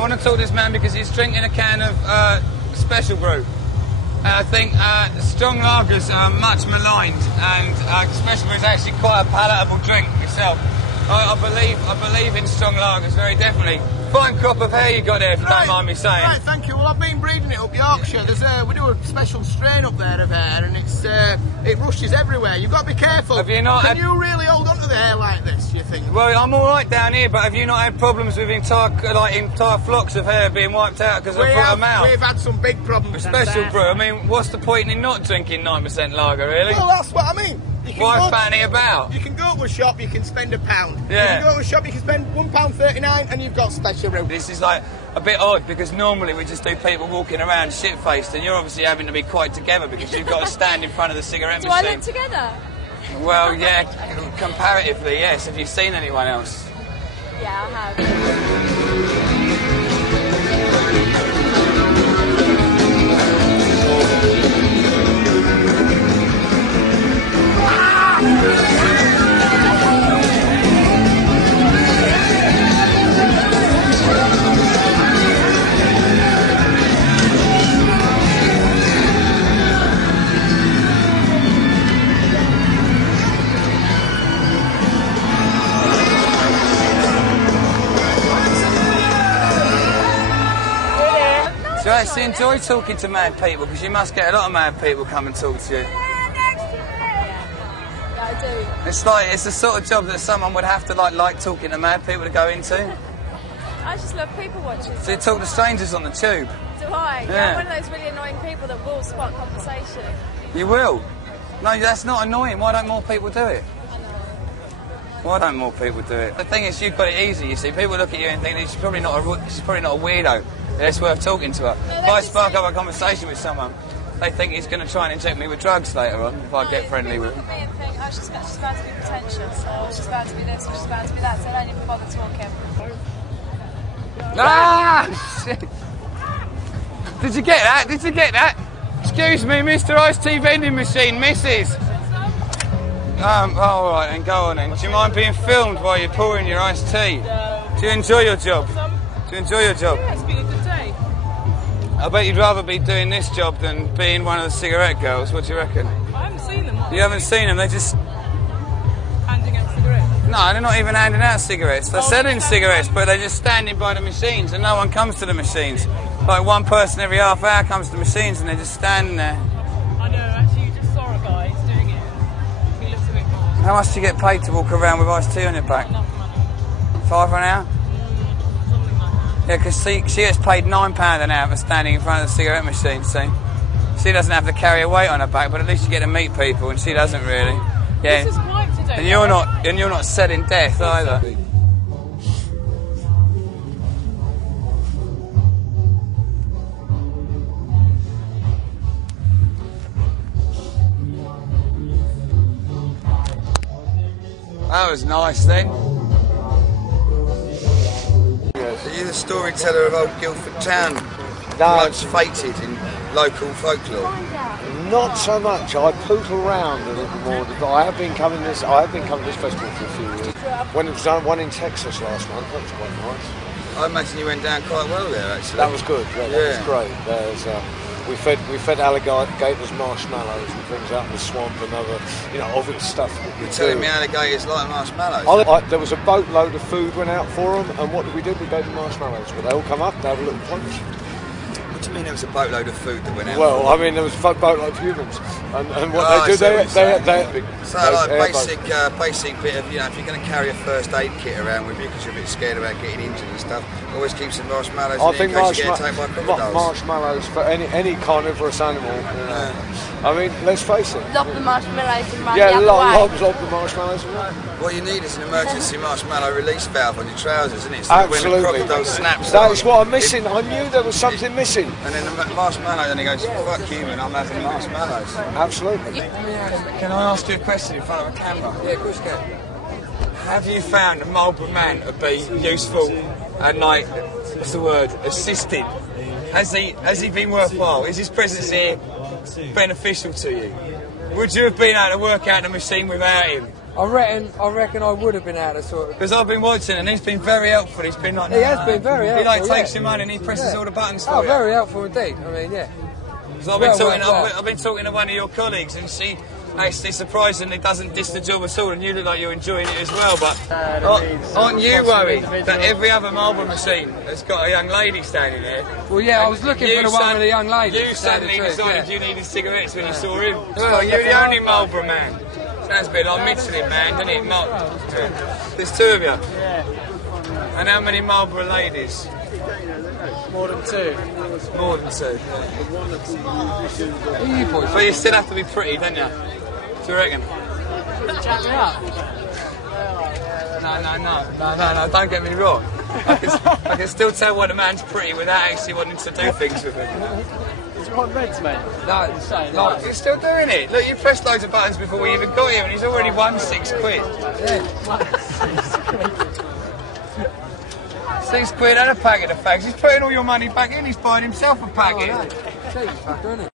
want to talk to this man because he's drinking a can of special brew. And I think strong lagers are much maligned, and special brew is actually quite a palatable drink myself. I believe in strong lagers very definitely. Fine crop of hair you got there, if you don't mind me saying. Right, thank you. Well, I've been breeding it up Yorkshire. We do a special strain up there of hair, and it rushes everywhere. You've got to be careful. Have you not? Can you really hold on to the hair like this, you think? Well, I'm all right down here, but have you not had problems with entire flocks of hair being wiped out because I brought them out? We've had some big problems. With special brew, I mean, what's the point in not drinking 9% lager, really? Well, that's what I mean. Why fanny about? You can go to a shop, you can spend £1. Yeah. You can go to a shop, you can spend £1.39 and you've got special brew. This is like a bit odd because normally we just do people walking around shit-faced, and you're obviously having to be quite together because you've got to stand in front of the cigarette machine. Do I look together? Well, yeah, comparatively, yes. Have you seen anyone else? Yeah, I have. Do you actually enjoy talking to mad people? Because you must get a lot of mad people come and talk to you. Yeah, I do. It's the sort of job that someone would have to like talking to mad people to go into. I just love people watching. So you talk to strangers on the tube? Do I? Yeah. I'm one of those really annoying people that will spark conversation. You will? No, that's not annoying. Why don't more people do it? Why don't more people do it? The thing is, you've got it easy, you see. People look at you and think she's probably not a weirdo. It's worth talking to her. No, if I spark up a conversation with someone, they think he's going to try and inject me with drugs later on if I get friendly with him. People look at me and think, oh, she's about to be pretentious, or she's about to be this, or she's about to be that, so I don't even bother talking. Ah! Shit. Did you get that? Did you get that? Excuse me, Mr. Iced Tea vending machine, Mrs. All right, then go on then. Do you mind being filmed while you're pouring your iced tea? Do you enjoy your job? Do you enjoy your job? Yeah, it's been a good day. I bet you'd rather be doing this job than being one of the cigarette girls. What do you reckon? I haven't seen them. You haven't seen them? They're just... handing out cigarettes. No, they're not even handing out cigarettes. They're selling cigarettes, but they're just standing by the machines and no one comes to the machines. Like one person every half hour comes to the machines and they're just standing there. I know, actually you just saw a guy doing it. He looks a bit bored. How much do you get paid to walk around with iced tea on your back? Enough money. £5 an hour? Something like that. Yeah, because she gets paid £9 an hour for standing in front of the cigarette machine, see? She doesn't have to carry a weight on her back, but at least you get to meet people and she doesn't really. Yeah. This is quite today. And you're not selling death either. That was nice then. Yes. Are you the storyteller of old Guildford Town? No, Once fated in local folklore. not so much. I pootle around a little more, but I have been coming this festival for a few years. When it was done, one in Texas last month, that was quite nice. I imagine you went down quite well there, actually. That was good. Yeah, that was great. There's, we fed alligators marshmallows and things out in the swamp and other, obvious stuff. You're telling me alligators like marshmallows? There was a boatload of food went out for them, and what did we do? We gave them marshmallows. But they all come up, they have a little punch. What do you mean there was a boatload of food that went out? Well, I mean there was a boatload of humans, and what they do, they so like basic bit of, if you're going to carry a first aid kit around with you because you're a bit scared about getting injured and stuff, always keep some marshmallows in case you get attacked by crocodiles. Marshmallows for any carnivorous animal. I mean, let's face it. Lob the marshmallows and run the other way. Lobs of the marshmallows. What you need is an emergency marshmallow release valve on your trousers, isn't it? So Absolutely. when the crocodile snaps that is what I'm missing. I knew there was something missing. And then the marshmallow, then he goes, fuck you, man, I'm having marshmallows. Absolutely. Can I ask you a question in front of a camera? Yeah, of course you can. Have you found a Marlborough man to be useful and, like, what's the word, assisting? Has he been worthwhile? Is his presence here beneficial to you? Would you have been able to work out the machine without him? I reckon I would have been able to sort of... Because I've been watching and he's been very helpful. He's been like... He has been very helpful, He like takes your money and he presses all the buttons for you. Very helpful indeed. I mean, yeah. So I've been talking to one of your colleagues and she actually surprisingly doesn't diss the job at all, and you look like you're enjoying it as well, but aren't you worried that every other marble machine has got a young lady standing there? Well, yeah, I was looking for the one with the young lady. You suddenly decided you needed cigarettes when you saw him. Well, you're the only Marlborough man. Sounds a bit like Michelin man, doesn't it? There's two of you. Yeah. And how many Marlborough ladies? More than two. More than two. But you still have to be pretty, don't you? Do you reckon? Chat me up. No, don't get me wrong. I can still tell when a man's pretty without actually wanting to do things with him. Is it on reds, mate? No, you're still doing it. Look, you pressed loads of buttons before we even got here and he's already won £6. Yeah. £6 and a packet of fags. He's putting all your money back in, he's buying himself a packet. Cheap fucker, isn't it?